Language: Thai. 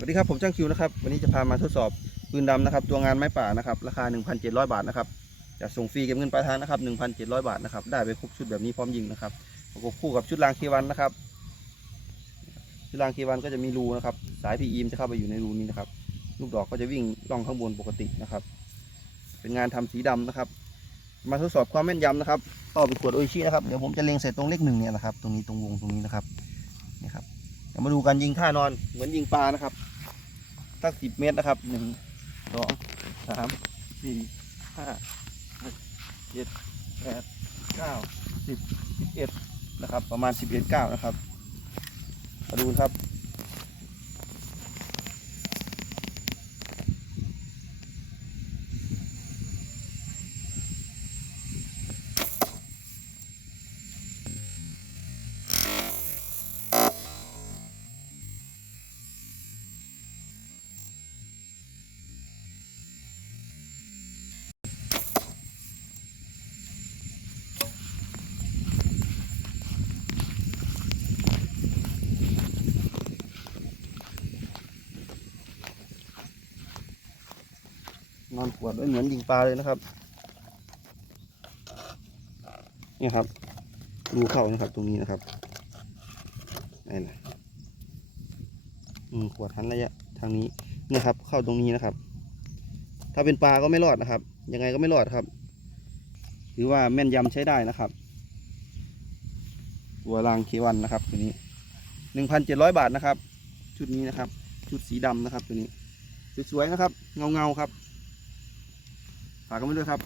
สวัสดีครับผมช่างคิวนะครับวันนี้จะพามาทดสอบปืนดำนะครับตัวงานไม้ป่านะครับราคา 1,700 บาทนะครับจะส่งฟรีเก็บเงินปลายทางนะครับ 1,700 บาทนะครับได้ไปครบชุดแบบนี้พร้อมยิงนะครับประกบคู่กับชุดรางเควันนะครับชุดรางเควันก็จะมีรูนะครับสายพีอีมจะเข้าไปอยู่ในรูนี้นะครับลูกดอกก็จะวิ่งล่องข้างบนปกตินะครับ เป็นงานทำสีดำนะครับ มาทดสอบความแม่นยำนะครับต่อเป็นขวดโออิชินะครับเดี๋ยวผมจะเล็งใส่ตรงเลขหนึ่งเนี่ยนะครับ ตรงนี้ตรงวงตรงนี้นะครับนี่ครับเดี๋ยวมาดูการยิงท่านอนเหมือนยิงปลานะครับ สักสิบเมตรนะครับหนึ่งสองสามสี่ห้าหกเจ็ดแปดเก้าสิบสิบเอ็ดนะครับ ประมาณสิบเอ็ดเก้านะครับมาดูครับ นอนขวดไว้เหมือนยิงปลาเลยนะครับนี่ครับรูเข้านะครับตรงนี้นะครับนี่นะอืมขวดหันระยะทางนี้เนี่ยครับ เข้าตรงนี้นะครับ ถ้าเป็นปลาก็ไม่รอดนะครับ ยังไงก็ไม่รอดครับ ถือว่าแม่นยำใช้ได้นะครับ ตัวรางเควันนะครับตัวนี้หนึ่งพันเจ็ดร้อยบาทนะครับ ชุดนี้นะครับ ชุดสีดำนะครับตัวนี้สวยๆนะครับ เงาๆครับ ฝากกันไว้ด้วยครับ